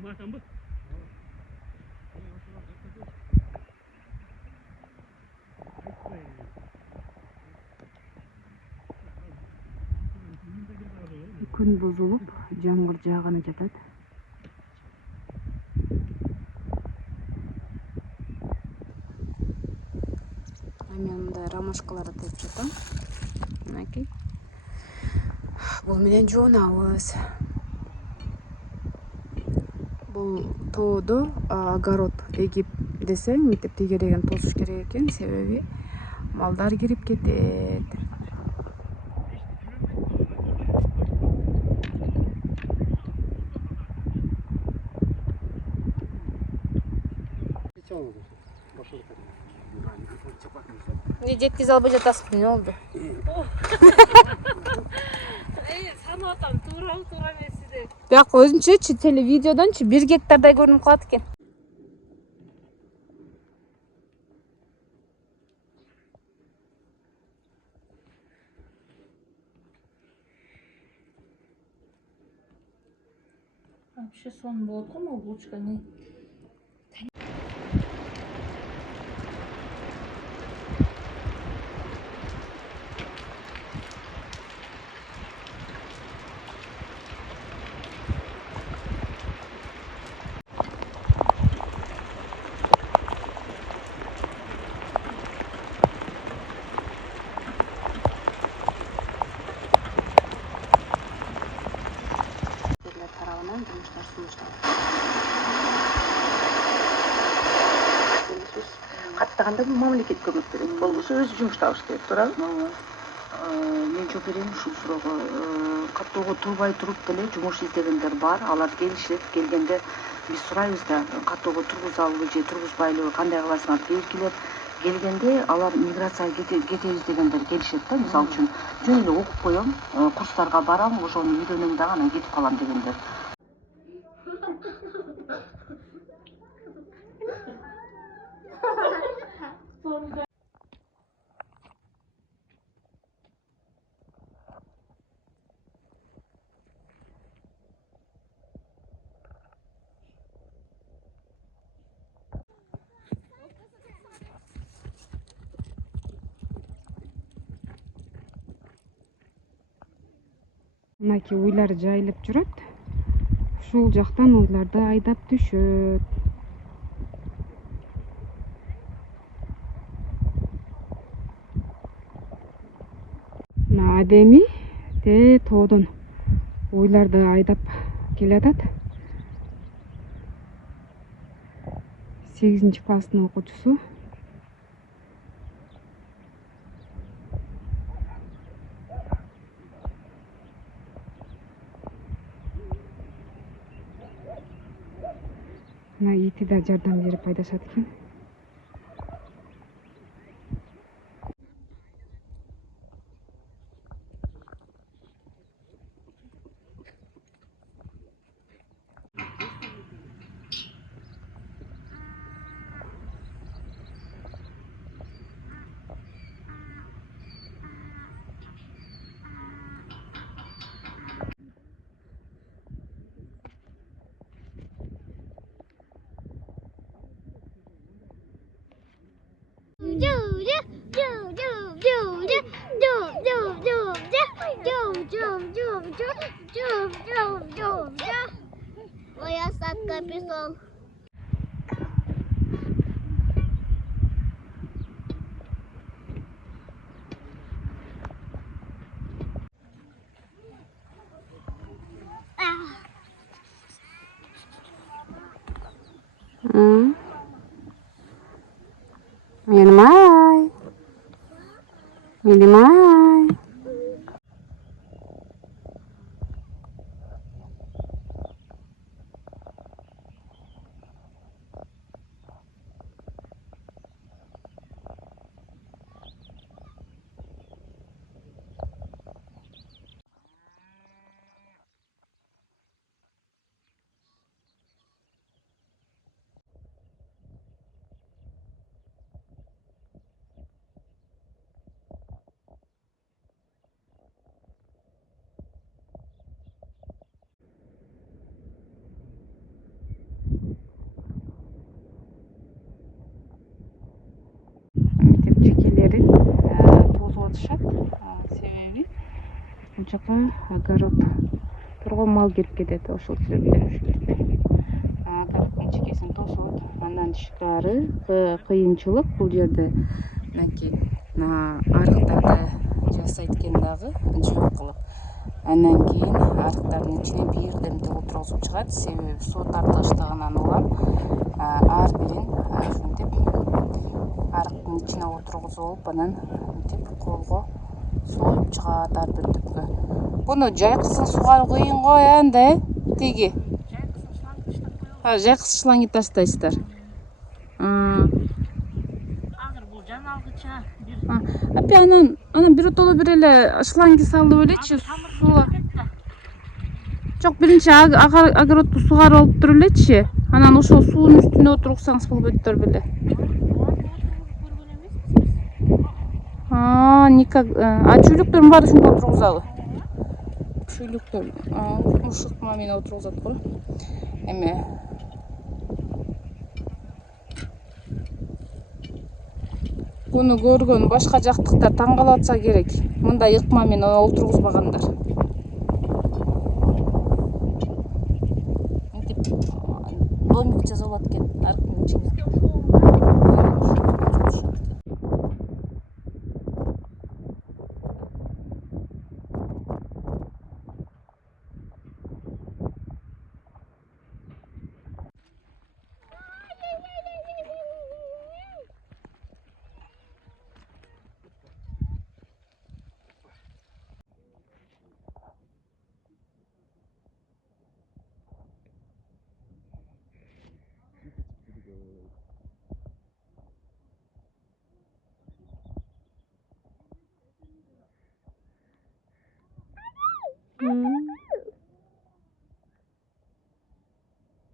Күн бузулуп, жамгыр жааганы жатат. Мен мындай ромашкаларды терип жатам. Мынакей. Бул менен жуунабыз. Бул тоодо огород эгип десең, мынтип тегерегин тосуш керек экен, себеби малдар кирип кетет. Не жеткизе албай жатасыз, эмне болду? Санап атам туура эмес деп. Бияк өзүнчөчү телевизиодончу 1 гектардай көрүнүп калат экен. Вообще сон болот го, могу булочка не. Тарабынан жумуштар сунушталат. Каттаганда бул мамлекет көмөк берет. Болбосо өзү жумуштабыз керек, туурабы? Мен жооп берейин ушул суроого. Каттоого турбай туруп деле жумуш издегендер бар. Алар келишет, келгенде биз сурайбыз да, каттоого тургузалыбы же тургузбайлыбы, кандай кыласыңар деп келет. Келгенде алар миграцияга кетебиз дегендер келишет да, мисалы үчүн жөн эле окуп коем, курстарга барам, ошону үйрөнөм дагы анан кетип калам дегендер. Мынакей уйлар жайылып жүрөт. Ушул жактан уйларды айдап түшөт. Мына адеми тоодон уйларды айдап келатат. 8-класстын окуучусу. Мына ити да жардам берип айдашат экен. Моя сладкая песок. Минимай. Минимай. огородторго мал кирип кетет, ошол себептен ушинтип огороддун чекесин тосуп. Андан тышкары кыйынчылык бул жерде мынакей арыктарды жасайт экен дагы жөөк кылып. Андан кийин арыктардын ичине бирдемде отургузуп чыгат, себеби суу тартылыштыгынан улам ар бирин ушинтип арыктын ичине отургузуп алып, анан мынтип колго сууп чыгат ар бир түпкө. Буну жайкысы сууга кыйын го анда, тиги. Жайкысы шланги таштайсыздар. Азыр бул жаналгыча бир Апа анан биротоло бир эле шланги салып элечи сууга. Жок, биринчи огородду сугарып алып туруп элечи. Анан ошол суунун үстүнө отургузсаңыз болбойттур беле. Никак. Чүйлүктөрдүн баары ушунда отургузалы. Чүйлүктөр ушук менен отургузат го. Эме буну көргөн башка жактыктар таң калып атса керек. Мындай ыкма менен отургузбагандар. Домик жасалат экен арыктын ичинде.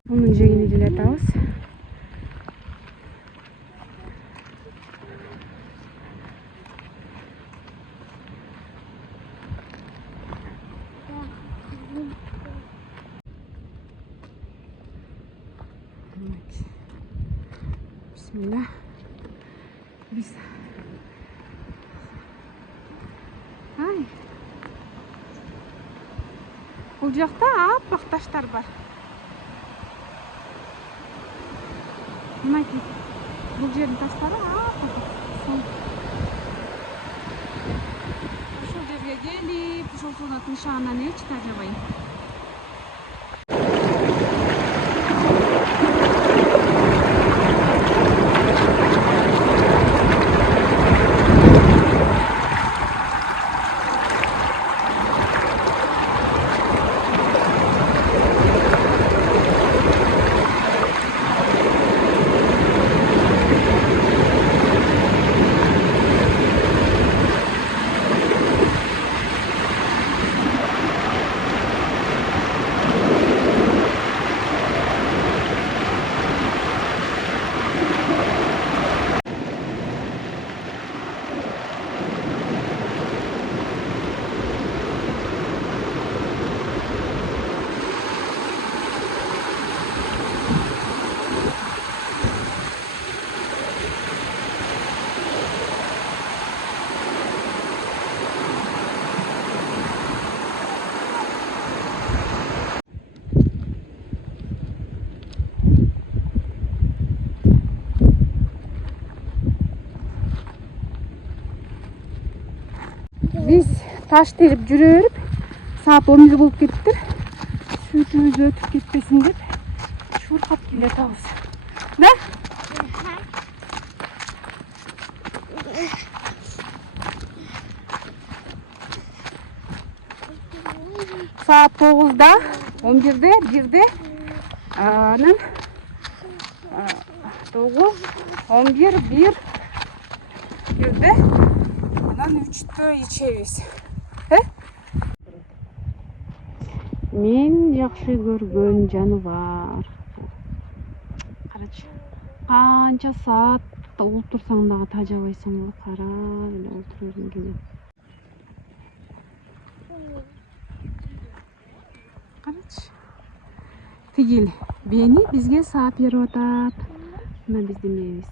Bunun жегini жылатабыз. Bismillah. Biz. Ay. Бул жакта аппак таштар бар. Мынакей. Бул жердин таштары аппак. Ошол жерге келип, ошол суунун тыншагандан эч тажабайм. Biz taş terip жүрүп, saat 11 болуп кетиптир. Сүтүбүз өтүп кетпесин деп шуркап келатабыз. Да? Saat 9'da, 11'de, 1'de, anın 9, 11, 1'de, anın 3'te içebiz. Men жакшы көргөн жаныбар. Карачы. Канча саат олтурсаң дагы тажабайсың го, кара эле олтура бергенде. Карачы. Тигил бени бизге саат берип атат. Мына биздин мебиз.